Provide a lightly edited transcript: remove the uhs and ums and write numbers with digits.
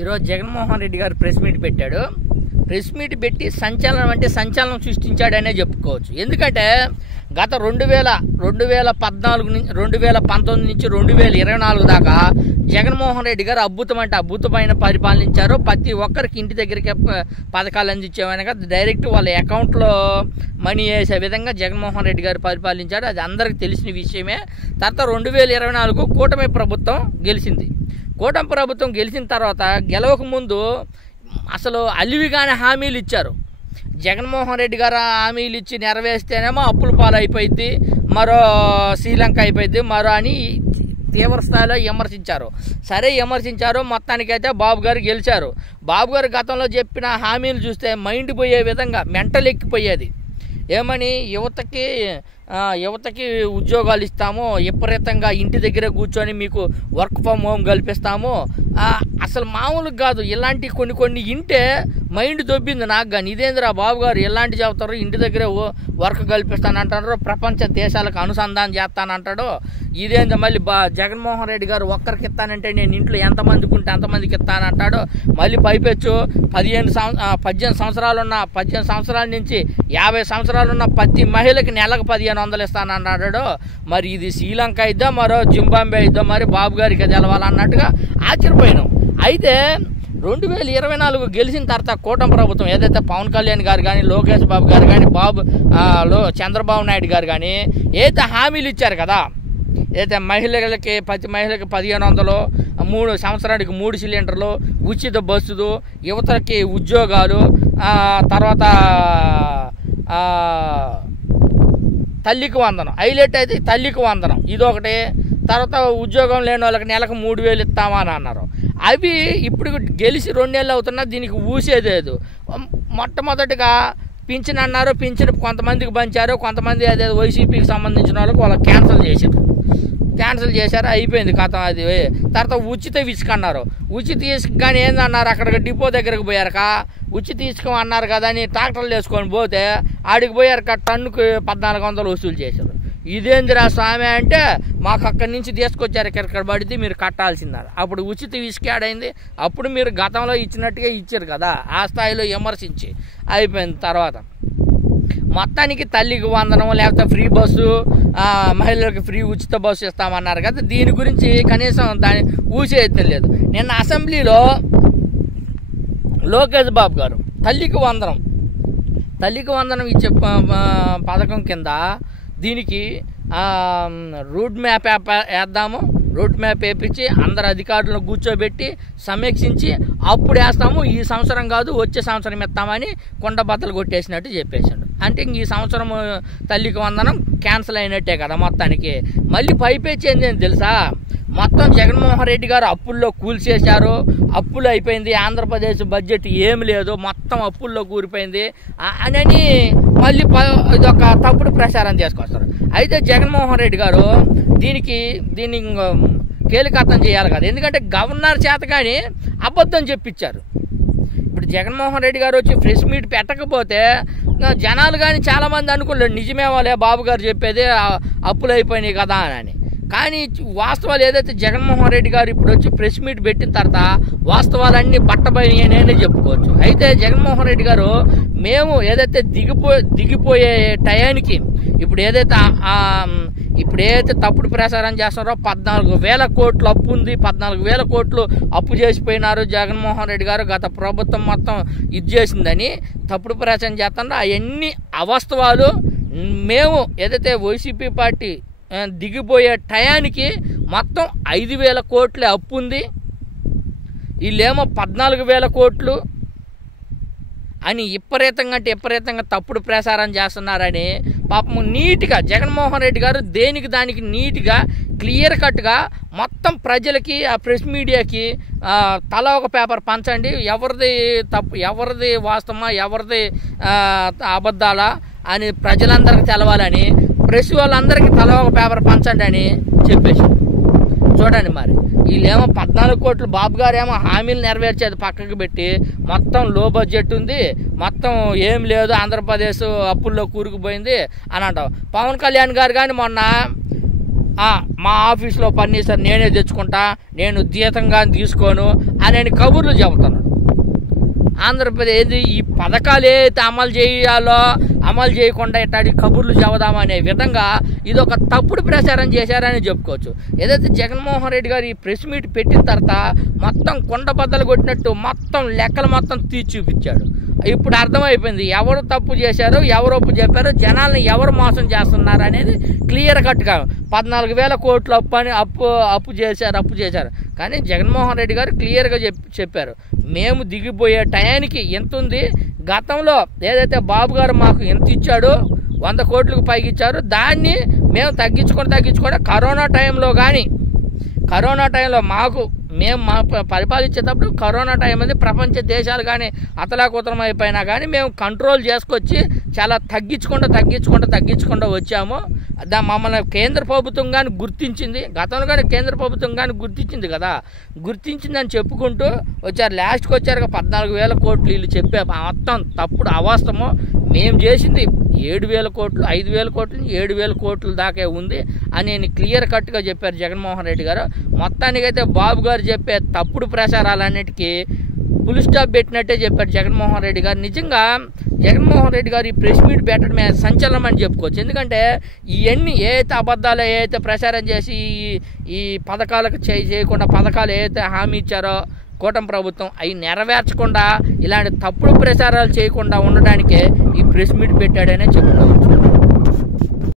ఈరోజు జగన్మోహన్ రెడ్డి గారు press meet పెట్టాడు. ప్రెస్ మీట్ పెట్టి సంచలనం అంటే సంచలనం సృష్టించాడనే చెప్పుకోవచ్చు. ఎందుకంటే గత 2014 నుంచి 2019 నుంచి 2024 దాకా జగన్మోహన్ రెడ్డి గారు అద్భుతమైన పరిపాలించారు. ప్రతి ఒక్కరికి ఇంటి దగ్గరికి పథకాలు అందించేవనగా డైరెక్ట్ వాళ్ళ అకౌంట్లో మనీ వేసే విధంగా జగన్మోహన్ రెడ్డి గారు పరిపాలించాడు. అది అందరికీ తెలిసిన విషయమే. తర్వాత 2024 కూటమి ప్రభుత్వం గెలిచింది. కూటమి ప్రభుత్వం గెలిచిన తర్వాత గెలవక ముందు అసలు అలివిగానే హామీలు ఇచ్చారు. జగన్మోహన్ రెడ్డి గారు హామీలు ఇచ్చి నెరవేర్స్తేనేమో అప్పుల పాలు అయిపోయింది, మరో శ్రీలంక అయిపోయింది, మరో అని తీవ్ర స్థాయిలో విమర్శించారు. సరే విమర్శించారు, మొత్తానికైతే బాబు గారు గెలిచారు. బాబు గారు గతంలో చెప్పిన హామీలు చూస్తే మైండ్ పోయే విధంగా మెంటల్ ఎక్కిపోయేది. ఏమని యువతకి ఉద్యోగాలు ఇస్తాము, విపరీతంగా ఇంటి దగ్గరే కూర్చొని మీకు వర్క్ ఫ్రమ్ హోమ్ కల్పిస్తాము. అసలు మామూలుగా కాదు, ఇలాంటి కొన్ని ఇంటే మైండ్ దొబ్బింది నాకు. కానీ ఇదేంద్రా బాబు గారు ఎలాంటి చెబుతారు, ఇంటి దగ్గరే వర్క్ కల్పిస్తానంటాడు, ప్రపంచ దేశాలకు అనుసంధానం చేస్తానంటాడు. ఇదేందో మళ్ళీ జగన్మోహన్ రెడ్డి గారు ఒక్కరికి ఇస్తానంటే నేను ఇంట్లో ఎంతమందికి ఉంటే అంతమందికి ఇస్తానంటాడు. మళ్ళీ పైపెచ్చు 18 సంవత్సరాల నుంచి 50 సంవత్సరాలున్న ప్రతి మహిళకి నెలకు 1500 ఇస్తానన్నాడు. మరి ఇది శ్రీలంక అయిద్దో మరో జింబాంబే అయిద్దో మరి బాబు గారికి తెలవాలన్నట్టుగా ఆశ్చర్యపోయినాం. అయితే 2024 గెలిచిన తర్వాత కూటమి ప్రభుత్వం ఏదైతే పవన్ కళ్యాణ్ గారు కానీ, లోకేష్ బాబు గారు కానీ, చంద్రబాబు నాయుడు గారు కానీ ఏదైతే హామీలు ఇచ్చారు కదా, ఏదైతే ప్రతి మహిళకి 1500, 3 సంవత్సరానికి 3 సిలిండర్లు, ఉచిత బస్సులు, యువతకి ఉద్యోగాలు, తర్వాత తల్లికి వందనం, హైలైట్ అయితే తల్లికి వందనం ఇదొకటి. తర్వాత ఉద్యోగం లేని వాళ్ళకి నెలకు 3000 ఇస్తామని అన్నారు. అవి ఇప్పుడు గెలిచి 2 నెలలు అవుతున్నా దీనికి ఊసేదేదు. మొట్టమొదటిగా పింఛన్ అన్నారు, పింఛన్ కొంతమందికి పంచారు, కొంతమంది అదే వైసీపీకి సంబంధించిన వాళ్ళకి క్యాన్సిల్ చేశారు, అయిపోయింది కథ అది. తర్వాత ఉచిత ఇసుక అన్నారు, ఉచిత ఇసుక కానీ ఏందన్నారు, అక్కడికి డిపో దగ్గరకు పోయారక ఉచిత ఇసుక అన్నారు కదా అని ట్రాక్టర్లు వేసుకొని పోతే ఆడికి పోయారక టన్నుకు 1400 వసూలు చేశారు. ఇదేందిరా స్వామి అంటే మాకు అక్కడి నుంచి తీసుకొచ్చారు, ఇక్కడ పడితే మీరు కట్టాల్సిందని. అప్పుడు ఉచిత ఇసుక ఆడైంది. అప్పుడు మీరు గతంలో ఇచ్చినట్టుగా ఇచ్చారు కదా, ఆ స్థాయిలో విమర్శించి అయిపోయింది. తర్వాత మొత్తానికి తల్లికి వందనం, లేకపోతే ఫ్రీ బస్సు, మహిళలకు ఫ్రీ ఉచిత బస్సు ఇస్తామన్నారు కదా, దీని గురించి కనీసం దాన్ని ఊసేయడం లేదు. నిన్న అసెంబ్లీలో లోకేష్ బాబు గారు తల్లికి వందనం ఇచ్చే పథకం కింద దీనికి రూట్ మ్యాప్ వేద్దాము, రూట్ మ్యాప్ వేపించి అందరు అధికారులను కూర్చోబెట్టి సమీక్షించి అప్పుడు వేస్తాము, ఈ సంవత్సరం కాదు వచ్చే సంవత్సరం ఇస్తామని కొండబద్దలు కొట్టేసినట్టు చెప్పేశాడు. అంటే ఈ సంవత్సరం తల్లికి వందనం క్యాన్సిల్ అయినట్టే కదా మొత్తానికి. మళ్ళీ పైపెచ్చింది ఏంటి తెలుసా, మొత్తం జగన్మోహన్ రెడ్డి గారు అప్పుల్లో కూల్చేశారు, అప్పులు అయిపోయింది, ఆంధ్రప్రదేశ్ బడ్జెట్ ఏమి లేదు, మొత్తం అప్పుల్లో కూరిపోయింది అని మళ్ళీ ఇదొక తప్పుడు ప్రచారం చేసుకొస్తారు. అయితే జగన్మోహన్ రెడ్డి గారు దీన్ని కీలకతం చేయాలి కదా, ఎందుకంటే గవర్నర్ చేత కానీ అబద్ధం చెప్పించారు. ఇప్పుడు జగన్మోహన్ రెడ్డి గారు వచ్చి ప్రెస్ మీట్ పెట్టకపోతే జనాలు కానీ చాలామంది అనుకోలేదు నిజమే వాళ్ళే బాబు గారు చెప్పేది అప్పులు అయిపోయినాయి కదా అని. కానీ వాస్తవాలు ఏదైతే జగన్మోహన్ రెడ్డి గారు ఇప్పుడు వచ్చి ప్రెస్ మీట్ పెట్టిన తర్వాత వాస్తవాలన్నీ బట్టబయనే చెప్పుకోవచ్చు. అయితే జగన్మోహన్ రెడ్డి గారు మేము ఏదైతే దిగిపోయే టయానికి ఇప్పుడు ఏదైతే తప్పుడు ప్రచారం చేస్తున్నారో 14,000 కోట్లు అప్పు ఉంది, 14,000 కోట్లు అప్పు చేసిపోయినారు జగన్మోహన్ రెడ్డి గారు, గత ప్రభుత్వం మొత్తం ఇది చేసిందని తప్పుడు ప్రచారం చేస్తున్నారు. అవన్నీ అవాస్తవాలు. మేము ఏదైతే వైసీపీ పార్టీ దిగిపోయే టయానికి మొత్తం 5,000 కోట్లే అప్పు ఉంది, వీళ్ళేమో 14,000 కోట్లు అని విపరీతంగా తప్పుడు ప్రచారం చేస్తున్నారని పాపం నీట్గా జగన్మోహన్ రెడ్డి గారు దానికి నీట్గా క్లియర్ కట్గా మొత్తం ప్రజలకి ఆ ప్రెస్ మీడియాకి తలా ఒక పేపర్ పంచండి, ఎవరిది తప్పు, ఎవరిది వాస్తవమా, ఎవరిది అబద్ధాలా అని ప్రజలందరికీ తెలవాలని ప్రెస్ వాళ్ళందరికీ తలా ఒక పేపర్ పంచండి అని చెప్పేసి చూడండి. మరి వీళ్ళేమో 14 కోట్లు, బాబు గారేమో హామీలు నెరవేర్చేది పక్కకు పెట్టి మొత్తం లో బడ్జెట్ ఉంది, మొత్తం ఏం లేదు, ఆంధ్రప్రదేశ్ అప్పుల్లో కూరుకుపోయింది అని అంటావు. పవన్ కళ్యాణ్ గారు కానీ మొన్న మా ఆఫీస్లో ఫర్నిచర్ నేనే తెచ్చుకుంటా, నేను జీతంగా తీసుకోను అని కబుర్లు చెబుతున్నాడు. ఆంధ్రప్రదేశ్ ఈ పథకాలు ఏదైతే అమలు చేయాలో అమలు చేయకుండా ఇట్లాంటి కబుర్లు చెబుదామనే విధంగా ఇది ఒక తప్పుడు ప్రచారం చేశారని చెప్పుకోవచ్చు. ఏదైతే జగన్మోహన్ రెడ్డి గారు ఈ ప్రెస్ మీట్ పెట్టిన తర్వాత మొత్తం కుండ బద్దలు కొట్టినట్టు మొత్తం లెక్కలు మొత్తం తీసి చూపించాడు. ఇప్పుడు అర్థమైపోయింది ఎవరు తప్పు చేశారో, ఎవరు ఒప్పు చెప్పారో, జనాల్ని ఎవరు మోసం చేస్తున్నారు అనేది క్లియర్ కట్గా 14,000 కోట్లు అప్పు చేశారు. కానీ జగన్మోహన్ రెడ్డి గారు క్లియర్గా చెప్పారు, మేము దిగిపోయే టయానికి ఎంత ఉంది, గతంలో ఏదైతే బాబు గారు మాకు ఎంత ఇచ్చాడో 100 కోట్లకు పైకి ఇచ్చారు, దాన్ని మేము తగ్గించుకొని కరోనా టైంలో మేము పరిపాలించేటప్పుడు కరోనా టైం అనేది ప్రపంచ దేశాలు కానీ అతలాకుతలం అయిపోయినా కానీ మేము కంట్రోల్ చేసుకొచ్చి చాలా తగ్గించుకుంటూ వచ్చాము. మమ్మల్ని కేంద్ర ప్రభుత్వం కానీ గుర్తించింది, గతంలో కానీ కేంద్ర ప్రభుత్వం కానీ గుర్తించింది కదా, గుర్తించిందని చెప్పుకుంటూ వచ్చారు. లాస్ట్కి వచ్చారు 14,000 కోట్లు వీళ్ళు చెప్పే మొత్తం తప్పుడు అవాస్తవము. మేము చేసింది 7,000 కోట్లు, 5,000 కోట్లు, 7,000 కోట్ల దాకా ఉంది అని క్లియర్ కట్గా చెప్పారు జగన్మోహన్ రెడ్డి గారు. మొత్తానికైతే బాబు గారు చెప్పే తప్పుడు ప్రచారాలన్నిటికీ ఫుల్ స్టాప్ పెట్టినట్టే చెప్పారు జగన్మోహన్ రెడ్డి గారు. నిజంగా జగన్మోహన్ రెడ్డి గారు ఈ ప్రెస్ మీట్ పెట్టడమే సంచలనం అని చెప్పుకోవచ్చు. ఎందుకంటే ఇవన్నీ ఏదైతే అబద్ధాలు ఏదైతే ప్రచారం చేసి ఈ పథకాలకు చేయకుండా పథకాలు ఏదైతే హామీ ఇచ్చారో కూటమి ప్రభుత్వం అవి నెరవేర్చకుండా ఇలాంటి తప్పుడు ప్రచారాలు చేయకుండా ఉండడానికే ఈ ప్రెస్ మీట్ పెట్టాడనే చెప్పుకోవచ్చు.